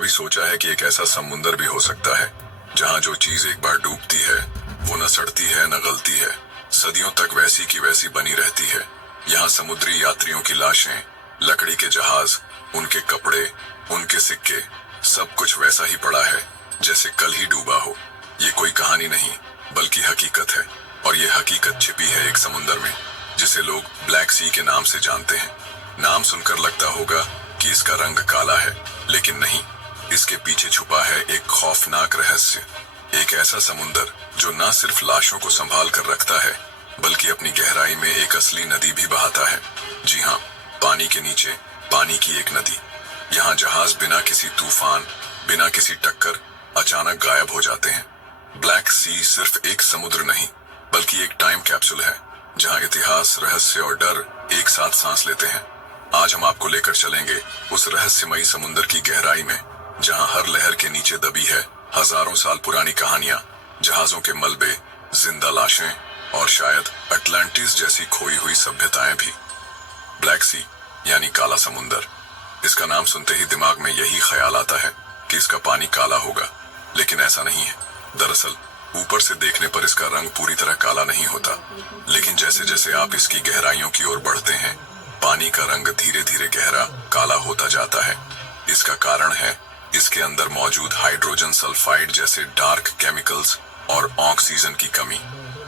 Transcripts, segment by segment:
कभी सोचा है कि एक ऐसा समुंदर भी हो सकता है जहाँ जो चीज एक बार डूबती है वो न सड़ती है न गलती है, सदियों तक वैसी की वैसी बनी रहती है। यहाँ समुद्री यात्रियों की लाशें, लकड़ी के जहाज, उनके कपड़े, उनके सिक्के, सब कुछ वैसा ही पड़ा है जैसे कल ही डूबा हो। ये कोई कहानी नहीं बल्कि हकीकत है, और ये हकीकत छिपी है एक समुंदर में जिसे लोग ब्लैक सी के नाम से जानते हैं। नाम सुनकर लगता होगा कि इसका रंग काला है, लेकिन नहीं, इसके पीछे छुपा है एक खौफनाक रहस्य। एक ऐसा समुंदर जो न सिर्फ लाशों को संभाल कर रखता है बल्कि अपनी गहराई में एक असली नदी भी बहाता है। जी हाँ, पानी के नीचे पानी की एक नदी। यहाँ जहाज बिना किसी तूफान, बिना किसी टक्कर अचानक गायब हो जाते हैं। ब्लैक सी सिर्फ एक समुद्र नहीं बल्कि एक टाइम कैप्सूल है जहाँ इतिहास, रहस्य और डर एक साथ सांस लेते हैं। आज हम आपको लेकर चलेंगे उस रहस्यमयी समुंदर की गहराई में जहाँ हर लहर के नीचे दबी है हजारों साल पुरानी कहानियां, जहाजों के मलबे, जिंदा लाशें और शायद अटलांटिस जैसी खोई हुई सभ्यताएं भी। ब्लैक सी यानी काला समुंदर। इसका नाम सुनते ही दिमाग में यही ख्याल आता है कि इसका पानी काला होगा, लेकिन ऐसा नहीं है। दरअसल ऊपर से देखने पर इसका रंग पूरी तरह काला नहीं होता, लेकिन जैसे जैसे आप इसकी गहराइयों की ओर बढ़ते हैं पानी का रंग धीरे धीरे गहरा काला होता जाता है। इसका कारण है इसके अंदर मौजूद हाइड्रोजन सल्फाइड जैसे डार्क केमिकल्स और ऑक्सीजन की कमी।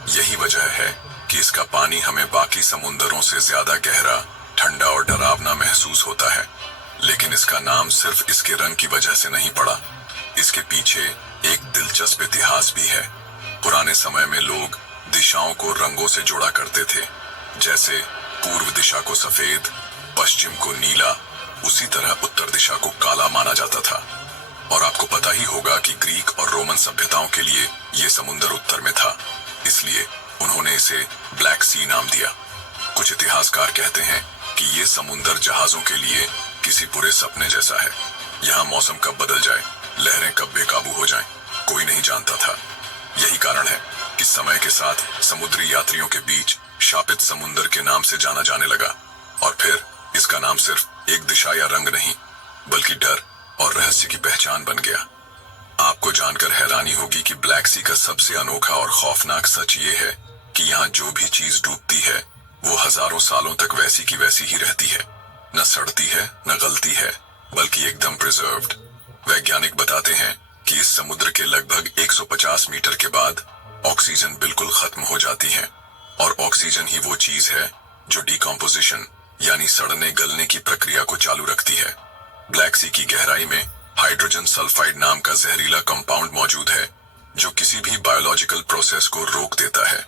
यही वजह है कि इसका पानी हमें बाकी समुंदरों से ज्यादा गहरा, ठंडा और डरावना महसूस होता है। लेकिन इसका नाम सिर्फ इसके रंग की वजह से नहीं पड़ा। इसके पीछे एक दिलचस्प इतिहास भी है। पुराने समय में लोग दिशाओं को रंगों से जोड़ा करते थे। जैसे पूर्व दिशा को सफेद, पश्चिम को नीला, उसी तरह उत्तर दिशा को काला माना जाता था। और आपको पता ही होगा कि ग्रीक और रोमन सभ्यताओं के लिए ये समुंदर उत्तर में था, इसलिए उन्होंने इसे ब्लैक सी नाम दिया। कुछ इतिहासकार कहते हैं कि ये समुंदर जहाजों के लिए किसी बुरे सपने जैसा है। यहाँ मौसम कब बदल जाए, लहरें कब बेकाबू हो जाएं, कोई नहीं जानता था। यही कारण है कि समय के साथ समुद्री यात्रियों के बीच शापित समुंदर के नाम से जाना जाने लगा। और फिर इसका नाम सिर्फ एक दिशा या रंग नहीं बल्कि डर और रहस्य की पहचान बन गया। आपको जानकर हैरानी होगी कि ब्लैक सी का सबसे अनोखा और खौफनाक सच ये है कि यहाँ जो भी चीज डूबती है वो हजारों सालों तक वैसी की वैसी ही रहती है। न सड़ती है न गलती है, बल्कि एकदम प्रिजर्व्ड। वैज्ञानिक बताते हैं कि इस समुद्र के लगभग 150 मीटर के बाद ऑक्सीजन बिल्कुल खत्म हो जाती है, और ऑक्सीजन ही वो चीज है जो डिकम्पोजिशन यानी सड़ने गलने की प्रक्रिया को चालू रखती है। ब्लैक सी की गहराई में हाइड्रोजन सल्फाइड नाम का जहरीला कंपाउंड मौजूद है जो किसी भी बायोलॉजिकल प्रोसेस को रोक देता है।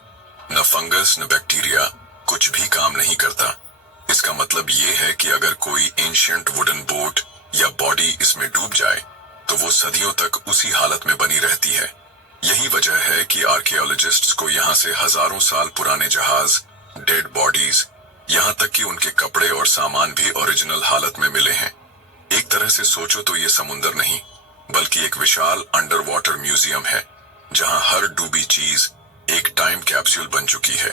न फंगस न बैक्टीरिया, कुछ भी काम नहीं करता। इसका मतलब ये है कि अगर कोई एंशिएंट वुडन बोट या बॉडी इसमें डूब जाए तो वो सदियों तक उसी हालत में बनी रहती है। यही वजह है कि आर्कियोलॉजिस्ट्स को यहाँ से हजारों साल पुराने जहाज, डेड बॉडीज, यहाँ तक कि उनके कपड़े और सामान भी ओरिजिनल हालत में मिले हैं। एक तरह से सोचो तो ये समुंदर नहीं बल्कि एक विशाल अंडर वाटर म्यूजियम है जहाँ हर डूबी चीज एक टाइम कैप्सूल बन चुकी है।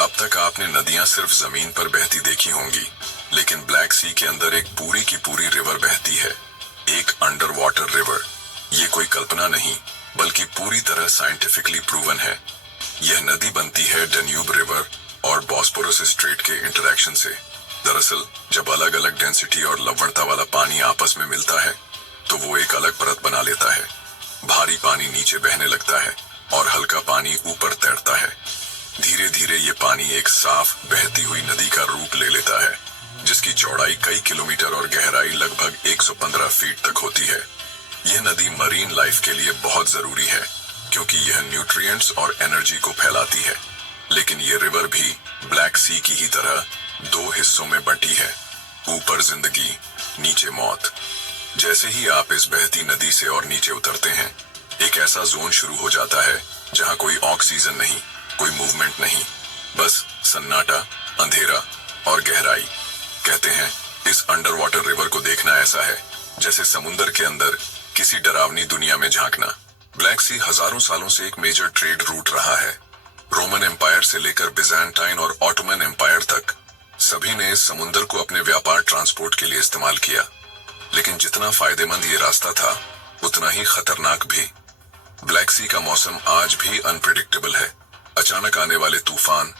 अब तक आपने नदियां सिर्फ जमीन पर बहती देखी होंगी, लेकिन ब्लैक सी के अंदर एक पूरी की पूरी रिवर बहती है, एक अंडर वाटर रिवर। ये कोई कल्पना नहीं बल्कि पूरी तरह साइंटिफिकली प्रूवन है। यह नदी बनती है डैन्यूब रिवर और बॉस्पोरस स्ट्रेट के इंटरेक्शन से। दरअसल जब अलग अलग डेंसिटी और लवणता वाला पानी आपस में मिलता है तो वो एक अलग परत बना लेता है। भारी पानी नीचे बहने लगता है और हल्का पानी ऊपर तैरता है। धीरे धीरे ये पानी एक साफ बहती हुई नदी का रूप ले लेता है जिसकी चौड़ाई कई किलोमीटर और गहराई लगभग 115 फीट तक होती है। यह नदी मरीन लाइफ के लिए बहुत जरूरी है क्योंकि यह न्यूट्रिएंट्स और एनर्जी को फैलाती है। लेकिन ये रिवर भी ब्लैक सी की ही तरह दो हिस्सों में बंटी है, ऊपर जिंदगी, नीचे मौत। जैसे ही आप इस बहती नदी से और नीचे उतरते हैं एक ऐसा जोन शुरू हो जाता है जहां कोई ऑक्सीजन नहीं, कोई मूवमेंट नहीं, बस सन्नाटा, अंधेरा और गहराई। कहते हैं इस अंडर वाटर रिवर को देखना ऐसा है जैसे समुंदर के अंदर किसी डरावनी दुनिया में झांकना। ब्लैक सी हजारों सालों से एक मेजर ट्रेड रूट रहा है। रोमन एम्पायर से लेकर बिजांटाइन और ऑटोमन एम्पायर तक सभी ने इस समुंदर को अपने व्यापार ट्रांसपोर्ट के लिए इस्तेमाल किया। लेकिन जितना फायदेमंद ये रास्ता था उतना ही खतरनाक भी। ब्लैक सी का मौसम आज भी अनप्रिडिक्टेबल है। अचानक आने वाले तूफान,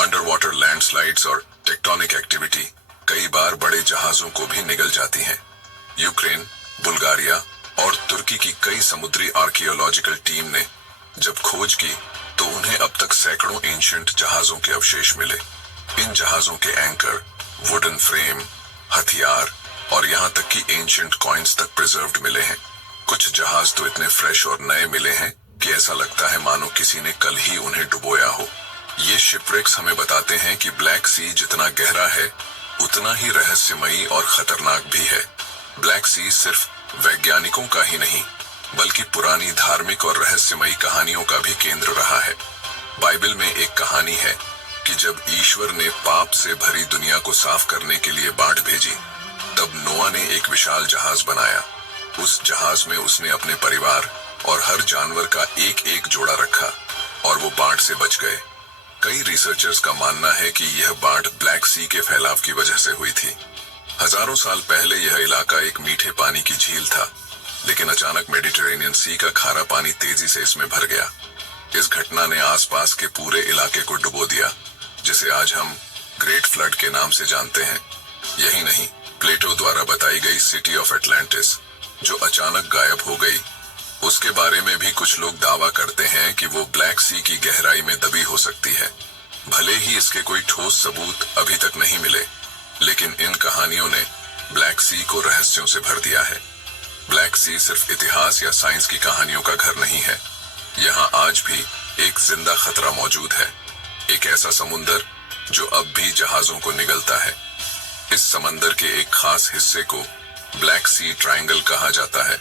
अंडर वाटर लैंडस्लाइड्स और टेक्टोनिक एक्टिविटी कई बार बड़े जहाजों को भी निगल जाती हैं। यूक्रेन, बुल्गारिया और तुर्की की कई समुद्री आर्कियोलॉजिकल टीम ने जब खोज की तो उन्हें अब तक सैकड़ों एंशिएंट जहाजों के अवशेष मिले। इन जहाजों के एंकर, वुडन फ्रेम, हथियार और यहाँ तक कि एंशिएंट कॉइन्स तक प्रिजर्व्ड मिले हैं। कुछ जहाज तो इतने फ्रेश और नए मिले हैं कि ऐसा लगता है मानो किसी ने कल ही उन्हें डुबोया हो। ये शिपरेक्स हमें बताते हैं कि ब्लैक सी जितना गहरा है उतना ही रहस्यमयी और खतरनाक भी है। ब्लैक सी सिर्फ वैज्ञानिकों का ही नहीं बल्कि पुरानी धार्मिक और रहस्यमयी कहानियों का भी केंद्र रहा है। बाइबल में एक कहानी है कि जब ईश्वर ने पाप से भरी दुनिया को साफ करने के लिए बाढ़ भेजी, तब नोआ ने एक विशाल जहाज बनाया। उस जहाज में उसने अपने परिवार और हर जानवर का एक एक जोड़ा रखा और वो बाढ़ से बच गए। कई रिसर्चर्स का मानना है कि यह बाढ़ ब्लैक सी के फैलाव की वजह से हुई थी। हजारों साल पहले यह इलाका एक मीठे पानी की झील था, लेकिन अचानक मेडिटेरेनियन सी का खारा पानी तेजी से इसमें भर गया। इस घटना ने आसपास के पूरे इलाके को डुबो दिया, जिसे आज हम ग्रेट फ्लड के नाम से जानते हैं। यही नहीं, प्लेटो द्वारा बताई गई सिटी ऑफ एटलांटिस जो अचानक गायब हो गई, उसके बारे में भी कुछ लोग दावा करते हैं कि वो ब्लैक सी की गहराई में दबी हो सकती है। भले ही इसके कोई ठोस सबूत अभी तक नहीं मिले, लेकिन इन कहानियों ने ब्लैक सी को रहस्यों से भर दिया है। ब्लैक सी सिर्फ इतिहास या साइंस की कहानियों का घर नहीं है। यहाँ आज भी एक जिंदा खतरा मौजूद है, एक ऐसा समुंदर जो अब भी जहाजों को निगलता है। इस समंदर के एक खास हिस्से को ब्लैक सी ट्रायंगल कहा जाता है,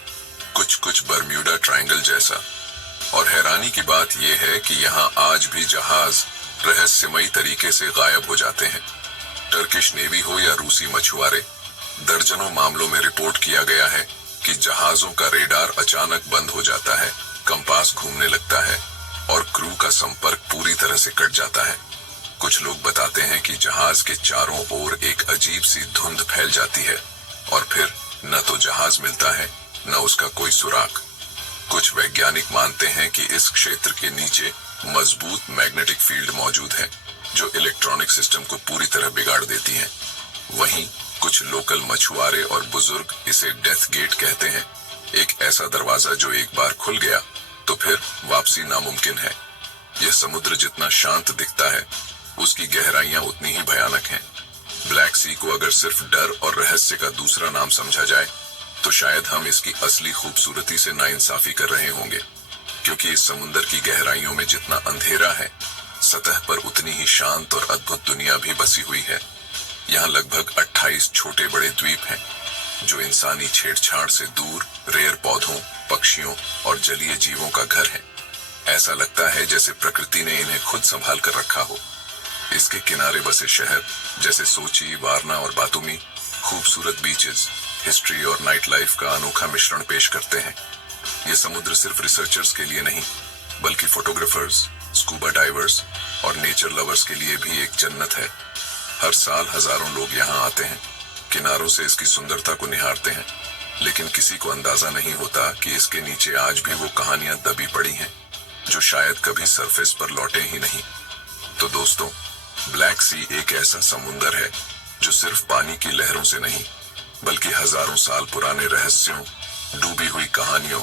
कुछ बर्म्यूडा ट्रायंगल जैसा। और हैरानी की बात यह है कि यहाँ आज भी जहाज रहस्यमयी तरीके से गायब हो जाते हैं। टर्किश नेवी हो या रूसी मछुआरे, दर्जनों मामलों में रिपोर्ट किया गया है कि जहाजों का रेडार अचानक बंद हो जाता है, कंपास घूमने लगता है और क्रू का संपर्क पूरी तरह से कट जाता है। कुछ लोग बताते हैं कि जहाज के चारों ओर एक अजीब सी धुंध फैल जाती है और फिर न तो जहाज मिलता है न उसका कोई सुराग। कुछ वैज्ञानिक मानते हैं कि इस क्षेत्र के नीचे मजबूत मैग्नेटिक फील्ड मौजूद है जो इलेक्ट्रॉनिक सिस्टम को पूरी तरह बिगाड़ देती है। वहीं कुछ लोकल मछुआरे और बुजुर्ग इसे डेथ गेट कहते हैं, एक ऐसा दरवाजा जो एक बार खुल गया तो फिर वापसी नामुमकिन है। यह समुद्र जितना शांत दिखता है उसकी गहराइयां उतनी ही भयानक हैं। ब्लैक सी को अगर सिर्फ डर और रहस्य का दूसरा नाम समझा जाए तो शायद हम इसकी असली खूबसूरती से नाइंसाफी कर रहे होंगे, क्योंकि इस समुंदर की गहराइयों में जितना अंधेरा है, सतह पर उतनी ही शांत और अद्भुत दुनिया भी बसी हुई है। यहाँ लगभग 28 छोटे बड़े द्वीप हैं जो इंसानी छेड़छाड़ से दूर रेयर पौधों, पक्षियों और जलीय जीवों का घर है। ऐसा लगता है जैसे प्रकृति ने इन्हें खुद संभाल कर रखा हो। इसके किनारे बसे शहर जैसे सोची, वारना और बातुमी खूबसूरत बीचेस, हिस्ट्री और नाइट लाइफ का अनोखा मिश्रण पेश करते हैं। ये समुद्र सिर्फ रिसर्चर्स के लिए नहीं बल्कि फोटोग्राफर्स, स्कूबा डाइवर्स और नेचर लवर्स के लिए भी एक जन्नत है। हर साल हजारों लोग यहाँ आते हैं, किनारों से इसकी सुंदरता को निहारते हैं, लेकिन किसी को अंदाजा नहीं होता कि इसके नीचे आज भी वो कहानियां दबी पड़ी हैं जो शायद कभी सरफेस पर लौटे ही नहीं। तो दोस्तों, ब्लैक सी एक ऐसा समुंदर है जो सिर्फ पानी की लहरों से नहीं बल्कि हजारों साल पुराने रहस्यों, डूबी हुई कहानियों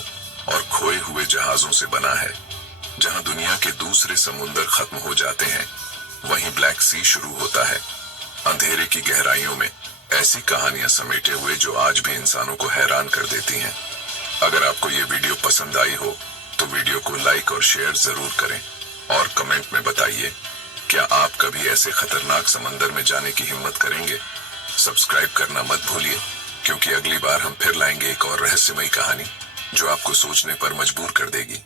और खोए हुए जहाजों से बना है। जहां दुनिया के दूसरे समुंदर खत्म हो जाते हैं, वहीं ब्लैक सी शुरू होता है, अंधेरे की गहराइयों में ऐसी कहानियां समेटे हुए जो आज भी इंसानों को हैरान कर देती हैं। अगर आपको ये वीडियो पसंद आई हो तो वीडियो को लाइक और शेयर जरूर करें और कमेंट में बताइए, क्या आप कभी ऐसे खतरनाक समंदर में जाने की हिम्मत करेंगे? सब्सक्राइब करना मत भूलिए, क्योंकि अगली बार हम फिर लाएंगे एक और रहस्यमयी कहानी जो आपको सोचने पर मजबूर कर देगी।